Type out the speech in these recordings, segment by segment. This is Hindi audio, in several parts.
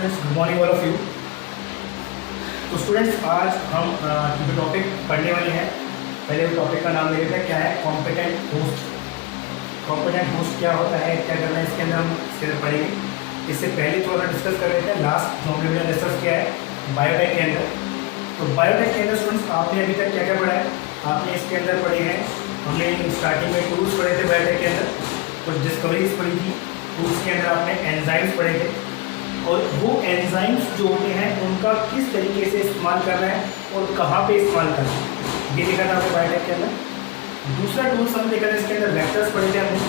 Students, good morning all of you. तो स्टूडेंट्स, आज हम जो टॉपिक पढ़ने वाले हैं, पहले वो टॉपिक का नाम ले लेते हैं। क्या है कॉम्पिटेंट होस्ट। कॉम्पिटेंट होस्ट क्या होता है, क्या करना है, इसके अंदर हम इसके अंदर पढ़ेंगे। इससे पहले थोड़ा डिस्कस कर रहे थे लास्ट जो हमने डिस्कस किया है बायोटेक के अंदर। तो बायोटेक के अंदर स्टूडेंट्स आपने अभी तक क्या क्या पढ़ा है, आपने इसके अंदर पढ़े हैं, हमने स्टार्टिंग में टूल्स पढ़े थे बायोटेक के अंदर, कुछ डिस्कवरीज पढ़ी थी। टूल्स के अंदर आपने एंजाइम्स पढ़े थे, और वो एंजाइम्स जो होते हैं उनका किस तरीके से इस्तेमाल करना है और कहाँ पे इस्तेमाल करना है, ये देखा था आपने बायोटेक के अंदर। दूसरा टूल्स हमने देखा था, इसके अंदर वेक्टर्स पढ़े थे हमने।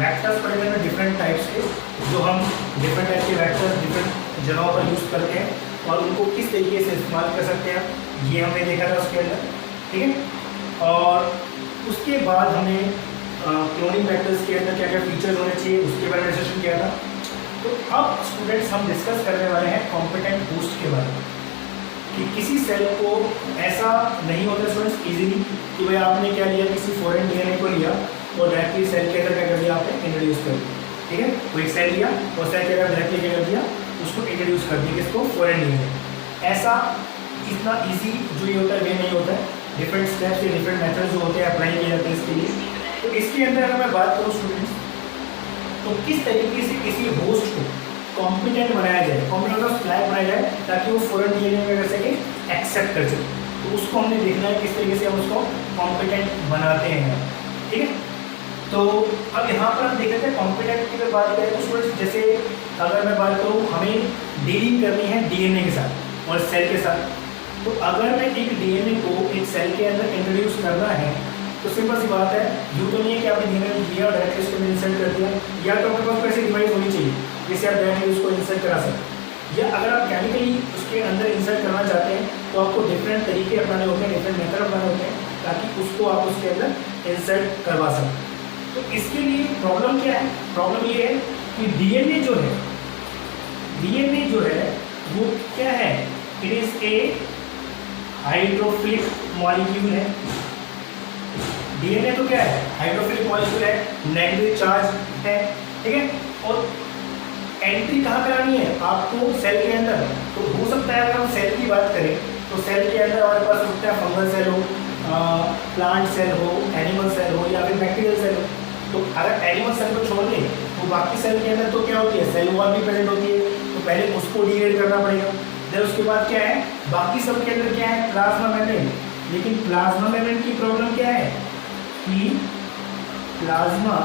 वेक्टर्स पढ़े थे हमने डिफरेंट टाइप्स के, जो हम डिफरेंट टाइप के वेक्टर्स डिफरेंट जगहों पर यूज़ करते हैं और उनको किस तरीके से इस्तेमाल कर सकते हैं, ये हमने देखा था उसके अंदर। ठीक है, और उसके बाद हमें क्लोनिंग वेक्टर्स के अंदर क्या क्या फीचर्स होने चाहिए उसके बारे में डिस्कशन किया था। तो अब स्टूडेंट्स हम डिस्कस करने वाले हैं कॉम्पिटेंट होस्ट के बारे में, कि किसी सेल को ऐसा नहीं होता स्टूडेंट्स इजीली कि भाई आपने क्या लिया, किसी फॉरेन डीएनए को लिया और डायरेक्टली सेल के अंदर क्या कर दिया, आपने इंट्रोड्यूस कर दिया। ठीक है, कोई सेल लिया और सेल के अंदर डायरेक्टली क्या कर दिया, उसको इंट्रोड्यूस कर दिया, किसको, फॉरेन डीएनए। ऐसा इतना ईजी जो ये होता है वे नहीं होता है। डिफरेंट स्टेप्स या डिफरेंट मेथड जो होते हैं अप्लाई किए जाते हैं इसके लिए। तो इसके अंदर अगर मैं बात करूँ स्टूडेंट्स, तो किस तरीके से किसी होस्ट को कॉम्पिटेंट बनाया जाए, कॉम्पिटेंट का फ्लैग बनाया जाए ताकि वो फॉरेन डीएनए में कर सके, एक्सेप्ट कर सके। तो उसको हमने देखना है किस तरीके से हम उसको कॉम्पिटेंट बनाते हैं। ठीक है, तो अब यहाँ पर हम देख लेते हैं कॉम्पिटेंट की अगर बात करें तो स्टूडेंट्स, जैसे अगर मैं बात करूँ, हमें डीलिंग करनी है डीएनए के साथ और सेल के साथ। तो अगर मैं एक डीएनए को एक सेल के अंदर इंट्रोड्यूस करना है तो सिंपल सी बात है, यूँ तो नहीं है कि आपने डीएनए लिया और डायरेक्टली उसको इंसर्ट कर दिया, या तो आपके पास ऐसी डिवाइस होनी चाहिए जिससे आप डायरेक्टली उसको इंसर्ट करा सकें। या अगर आप केमिकली उसके अंदर इंसर्ट करना चाहते हैं तो आपको डिफरेंट तरीके अपनाने होते हैं, डिफरेंट मेथड अपनाने होते हैं ताकि उसको आप उसके अंदर इंसर्ट करवा सकें। तो इसके लिए प्रॉब्लम क्या है, प्रॉब्लम ये है कि डीएनए जो है, डीएनए जो है वो क्या है, it is a hydrophilic molecule है। डीएनए तो क्या है, हाइड्रोफिलिक मॉलिक्यूल है, नेगेटिव चार्ज है। ठीक है, और एंट्री कहाँ करानी है आपको, सेल के अंदर। तो हो सकता है अगर हम सेल की बात करें तो सेल के अंदर हमारे पास हो सकता है फंगल सेल हो, प्लांट सेल हो, एनिमल सेल हो, या फिर बैक्टीरियल सेल हो। तो अगर एनिमल सेल को छोड़ दें तो बाकी सेल के अंदर तो क्या होती है, सेल वॉल भी प्रेजेंट होती है, तो पहले उसको डिग्रेड करना पड़ेगा। फिर उसके बाद क्या है, बाकी सब के अंदर क्या है, प्लाज्मा मेम्ब्रेन। लेकिन प्लाज्मा मेम्ब्रेन की प्रॉब्लम क्या है कि प्लाज्मा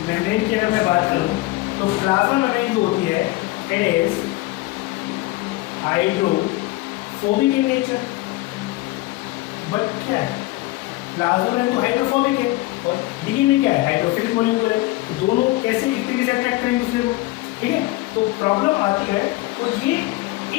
मेम्ब्रेन की अगर मैं बात करूं तो प्लाज्मा मेम्ब्रेन जो होती है it is hydrophobic in nature. But क्या है, प्लाज्मा मेम्ब्रेन तो हाइड्रोफोबिक है और डीएनए क्या है, हाइड्रोफिलिक मॉलिक्यूल है। तो दोनों कैसे एक तरीके से अट्रैक्ट करेंगे दूसरे को। ठीक है, तो प्रॉब्लम आती है, तो ये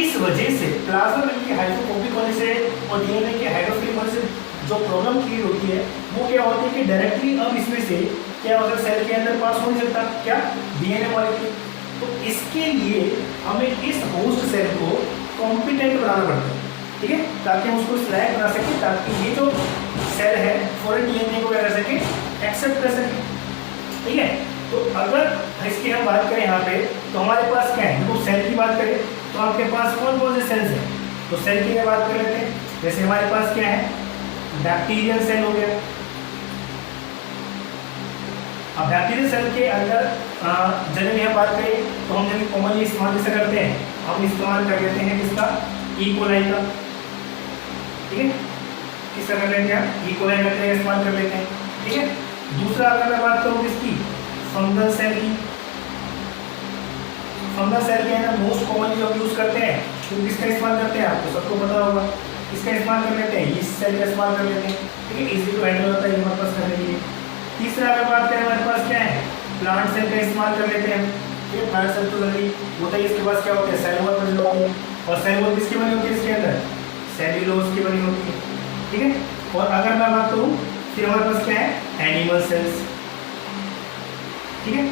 इस वजह से प्लाज्मा मेम्ब्रेन के हाइड्रोफोबिक होने से और डीएनए के हाइड्रोफिलिक होने से जो प्रॉब्लम क्रिएट होती है वो क्या होती है कि डायरेक्टली अब इसमें से क्या होता है, सेल के अंदर पास हो नहीं सकता क्या, डीएनए मॉलिक्यूल। तो इसके लिए हमें इस होस्ट सेल को कॉम्पिटेंट बनाना पड़ता है। ठीक है, ताकि हम उसको स्लैग बना सकें, ताकि ये जो सेल है फॉरेन डीएनए को क्या कर सके, एक्सेप्ट कर सके। ठीक है, तो अगर इसकी हम बात करें यहाँ पे तो हमारे पास क्या है, तो सेल की बात करें तो आपके पास कौन कौन से सेल्स हैं। तो सेल की बात कर लेते हैं, जैसे हमारे पास क्या है, बैक्टीरियल सेल हो गया। अब बैक्टीरियल सेल के अंदर जनरली हम बात करें तो हम जनरली कॉमनली इस्तेमाल कैसे करते हैं, हम इस्तेमाल कर लेते हैं किसका, ई कोलाई का। ठीक है, किसका कर लेते हैं, ई कोलाई का इस्तेमाल कर लेते हैं। ठीक है, दूसरा अगर मैं बात करूँ किसकी, फंगल सेल की। फंगल सेल के अंदर मोस्ट कॉमनली जो यूज़ करते हैं तो किसका इस्तेमाल करते हैं, आपको सबको पता होगा, इसका इस्तेमाल कर लेते हैं, इस सेल का इस्तेमाल कर लेते हैं। ठीक है, इजी टू हैंडल होता है ये हमारे पास करने के लिए। तीसरा अगर बात करें हमारे पास क्या है, प्लांट सेल का इस्तेमाल कर लेते हैं। ठीक है, प्लांट सेल तो जल्दी होता है, इसके पास क्या होता है, सेल वॉल प्रेजेंट होती है, और सेल वॉल किसकी बनी होती है, इसके अंदर सेल्यूलोज की बनी होती है। ठीक है, और अगर मैं बात करूँ फिर हमारे पास क्या है, एनिमल सेल्स। ठीक है,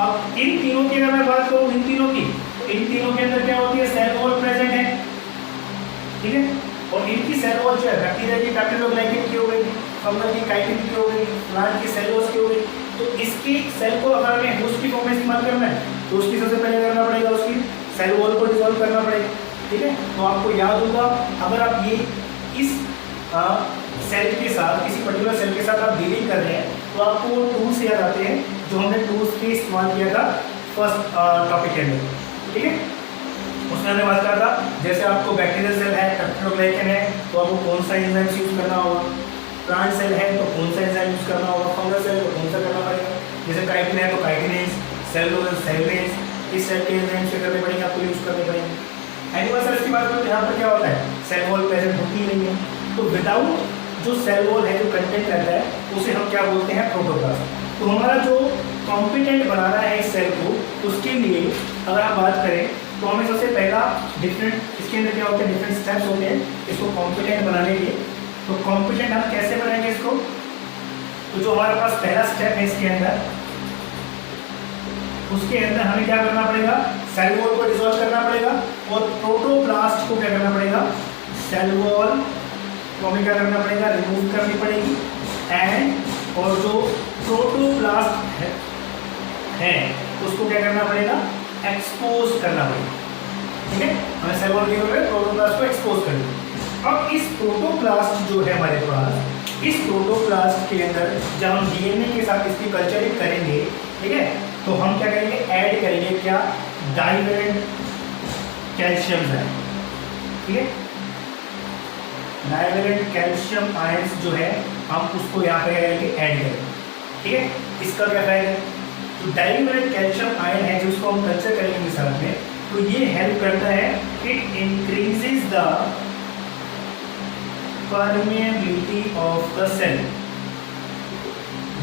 अब इन तीनों की अगर मैं बात करूँ, इन तीनों की, तो इन तीनों के अंदर क्या होती है, सेल वॉल प्रेजेंट है। ठीक है, और इनकी सेल वॉल जो है, बैक्टीरिया की बैक्टीरियोग्लाइकेन की हो गई, फंगल की काइटिन की हो गई, प्लांट की सेलुलोज की हो गई। तो इसकी सेल को अगर हमें होस्ट की फॉर्म में इस्तेमाल करना है तो उसकी सबसे पहले करना पड़ेगा उसकी सेल वॉल को डिसॉल्व करना पड़ेगा, ठीक है। तो आपको याद होगा, अगर आप ये इस सेल के साथ, किसी पर्टिकुलर सेल के साथ आप डीलिंग कर रहे हैं, तो आपको वो टूल्स याद आते हैं जो हमने टूल्स के इस्तेमाल किया था फर्स्ट टॉपिक के अंदर, ठीक है। उसमें हमने बात करा था, जैसे आपको बैक्टीरियल सेल है, पेप्टिडोग्लाइकन है, तो आपको कौन सा एंजाइम यूज करना होगा, प्लांट सेल है तो कौन सा एंजाइम यूज करना होगा, फंगस सेल तो कौन सा करना पड़ेगा, जैसे काइटिन है तो काइटिनेज, सेलुलोज, सेलुलेज, इस सेल के एंजाइम से करने पड़ेंगे, आपको यूज करने पड़ेंगे। एनिमल सेल्स की बात करें तो यहाँ पर क्या होता है, सेल वॉल प्रेजेंट होती ही नहीं है, तो विदाउट जो सेल वॉल है, जो कंटेंट रहता है, उसे हम क्या बोलते हैं, प्रोटोप्लाज्म। तो हमारा जो कॉम्पिटेंट बनाना है इस सेल को, उसके लिए अगर हम बात करें तो हमें सबसे पहला डिफरेंट, इसके अंदर क्या होते हैं, डिफरेंट स्टेप्स होते हैं इसको कॉम्पिटेंट बनाने के। तो कॉम्पिटेंट हम कैसे बनाएंगे इसको, तो जो हमारे पास पहला स्टेप है इसके अंदर, उसके अंदर हमें क्या करना पड़ेगा, सेल वॉल को डिसॉल्व करना पड़ेगा और प्रोटोप्लास्ट को क्या करना पड़ेगा, सेल वॉल को हमें क्या करना पड़ेगा, रिमूव करनी पड़ेगी, एंड और जो प्रोटोप्लास्ट है उसको क्या करना पड़ेगा, एक्सपोज करना पड़ेगा, ठीक है। हमें सेल वॉल की प्रोटोप्लास्ट को एक्सपोज करेंगे। अब इस प्रोटोप्लास्ट जो है हमारे पास, इस प्रोटोप्लास्ट के अंदर जब हम डीएनए के साथ इसकी कल्चरिंग करेंगे, ठीक है, तो हम क्या करेंगे, ऐड करेंगे क्या, डाइवेलेंट कैल्शियम है, ठीक है। डाइवेलेंट कैल्शियम आयंस जो है हम उसको यहाँ पे ऐड करेंगे, ठीक है। इसका क्या फायदा है, तो डाइवेलेंट कैल्शियम आयन है जिसको हम कल्चर करेंगे साथ में, तो ये हेल्प करता है, it increases the permeability of the cell.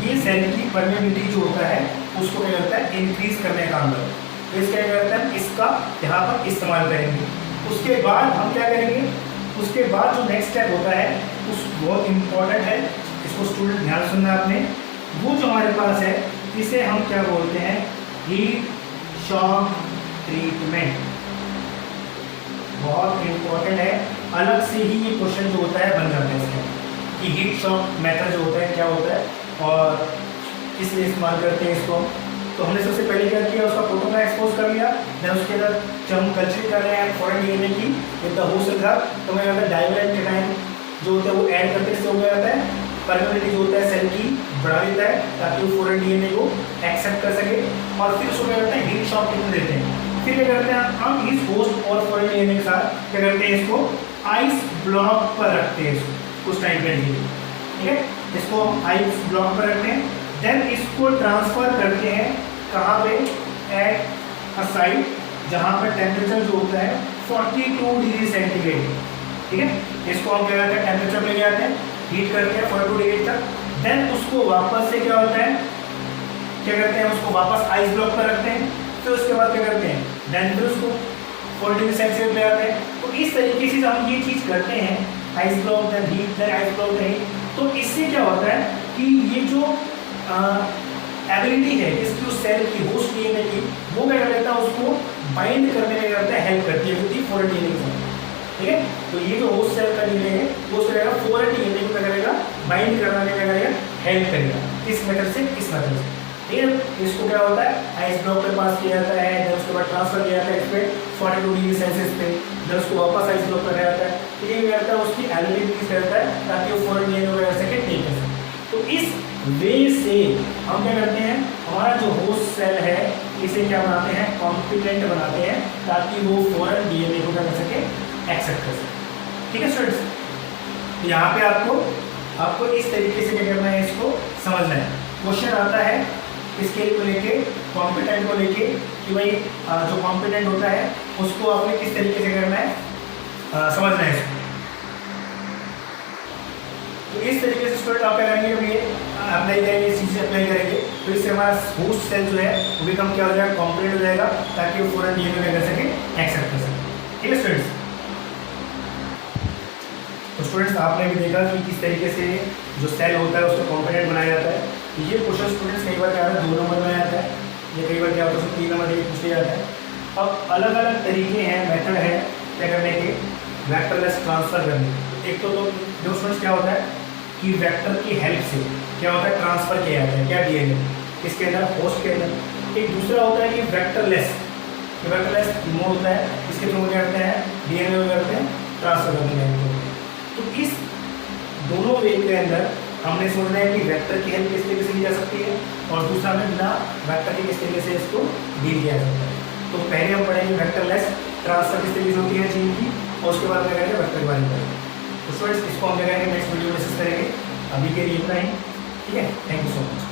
ये सेल की परमेबिलिटी जो होता है उसको क्या करता है, इंक्रीज करने का काम करता है। तो इसका क्या करता है, इसका यहाँ पर इस्तेमाल करेंगे। उसके बाद हम क्या करेंगे, उसके बाद जो नेक्स्ट स्टेप होता है उस बहुत इंपॉर्टेंट है, इसको स्टूडेंट ध्यान सुनना आपने। वो जो हमारे पास है इसे हम क्या बोलते हैं, हीट शॉक ट्रीटमेंट। बहुत इंपॉर्टेंट है, अलग से ही ये क्वेश्चन जो होता है बन जाता है इसके कि हीट शॉक मेथड जो होता है क्या होता है और किस लिए इस्तेमाल करते हैं इसको। तो हमने सबसे पहले क्या किया, उसका प्रोटोन एक्सपोज कर लिया, देन उसके अंदर जब हम कल्चर कर रहे हैं फॉरेन डीएनए की विद द होस्ट था, तो मैं कहता है डाइवेलेंट कैटायन जो होता है वो ऐड करके इससे हो जाता है, परमेबिलिटी जो होता है सेल की बढ़ा देता है ताकि वो फॉरेन डीएनए को एक्सेप्ट कर सके, और फिर उसको क्या करते हैं, हीट शॉक ट्रीटमेंट देते हैं। फिर क्या करते हैं, हम इस होस्ट और फॉरेन डीएनए के साथ क्या करते हैं, इसको आइस ब्लॉक पर रखते हैं कुछ टाइम के लिए, ठीक है। इसको हम आइस ब्लॉक पर रखते हैं, देन इसको ट्रांसफर करते हैं कहाँ पे, एट अ साइट जहाँ पर टेम्परेचर जो होता है 42 डिग्री सेंटीग्रेड, ठीक है। इसको हम क्या करते हैं, टेम्परेचर पे ले आते हैं, हीट करते हैं 42 डिग्री तक, देन उसको वापस से क्या होता है, क्या करते हैं, उसको वापस आइस ब्लॉक पर रखते हैं, फिर उसके बाद क्या करते हैं, देन फिर उसको 40 डिग्री सेल्सियस पे आते हैं। तो इस तरीके से हम ये चीज़ करते हैं, ice block then heat then ice block then heat. तो इससे क्या होता है कि ये जो एबिलिटी है इसकी उस सेल की होस्ट डीएनए की, वो क्या करता है, उसको बाइंड करने में करता है, हेल्प करती है विद फॉरेन डीएनए के साथ, ठीक है। तो ये जो होस्ट सेल का डीएनए है वो क्या करेगा, फॉरेन डीएनए को क्या करेगा, बाइंड कराने में करेगा, हेल्प करेगा, इस मेथड से, इस मेथड से, ठीक है। इसको क्या होता है, आइस ब्लॉक पे पास किया जाता है, देन उसके बाद ट्रांसफर किया जाता है इस पे 42 डिग्री सेल्सियस पे, देन उसको वापस आइस ब्लॉक पर जाता है, तो ये क्या करता है, उसकी एबिलिटी करता है ताकि वो फॉरेन डीएनए को कर सके, ठीक है। तो इस वे से हम क्या करते हैं, हमारा जो होस्ट सेल है इसे क्या बनाते हैं, कॉम्पिटेंट बनाते हैं ताकि वो फॉरेन डीएनए को क्या कर सके, एक्सेप्ट कर सके, ठीक है स्टूडेंट्स। यहाँ पे आपको इस तरीके से क्या करना है, इसको समझना है। क्वेश्चन आता है इसके को लेके, कॉम्पिटेंट को लेके कि भाई जो कॉम्पिटेंट होता है उसको आपने किस तरीके से करना है, समझना है इसको। तो इस तरीके से स्टूडेंट आप क्या करेंगे, जब ये अप्लाई करेंगे, इस चीज़ से अप्लाई करेंगे, तो इससे हमारा होस्ट सेल जो है वो भी कम क्या हो जाएगा, कॉम्पिटेंट हो जाएगा ताकि वो फॉरेन डीएनए क्या कर सके, एक्सेप्ट कर सके, ठीक है स्टूडेंट्स। तो स्टूडेंट्स आपने भी देखा कि किस तरीके से जो सेल होता है उसको कॉम्पिटेंट बनाया जाता है। तो ये क्वेश्चन स्टूडेंट्स कई बार क्या आता है, 2 नंबर में आता है, ये कई बार क्या होता है 3 नंबर के पूछे जाता है। अब अलग अलग तरीके हैं, मेथड है क्या करने के, वेक्टरलेस ट्रांसफर करने के। एक तो जो स्टूडेंट्स क्या होता है कि वेक्टर की हेल्प से क्या होता है, ट्रांसफर किया जाता है क्या, डीएनए इसके अंदर, होस्ट के अंदर। एक दूसरा होता है कि वेक्टरलेस कि वेक्टरलेस मोड होता है, इसके थ्रू क्या करते हैं, डीएनए में करते हैं ट्रांसफर करने हैं। तो इस दोनों वे के अंदर हमने सोचना है कि वेक्टर की हेल्प किस तरीके से ली जा सकती है और दूसरा में बिना वेक्टर के किस तरीके से इसको डील किया जाता है। तो पहले हम पढ़ेंगे वेक्टरलेस ट्रांसफर किस तरीके से होती है जीन की, और उसके बाद क्या करेंगे वेक्टर के बारे में पढ़ेंगे। तो स्टूडेंट्स इसको हम क्या करेंगे नेक्स्ट वीडियो में डिस्कस करेंगे। अभी के लिए इतना ही, ठीक है। Thank you so much.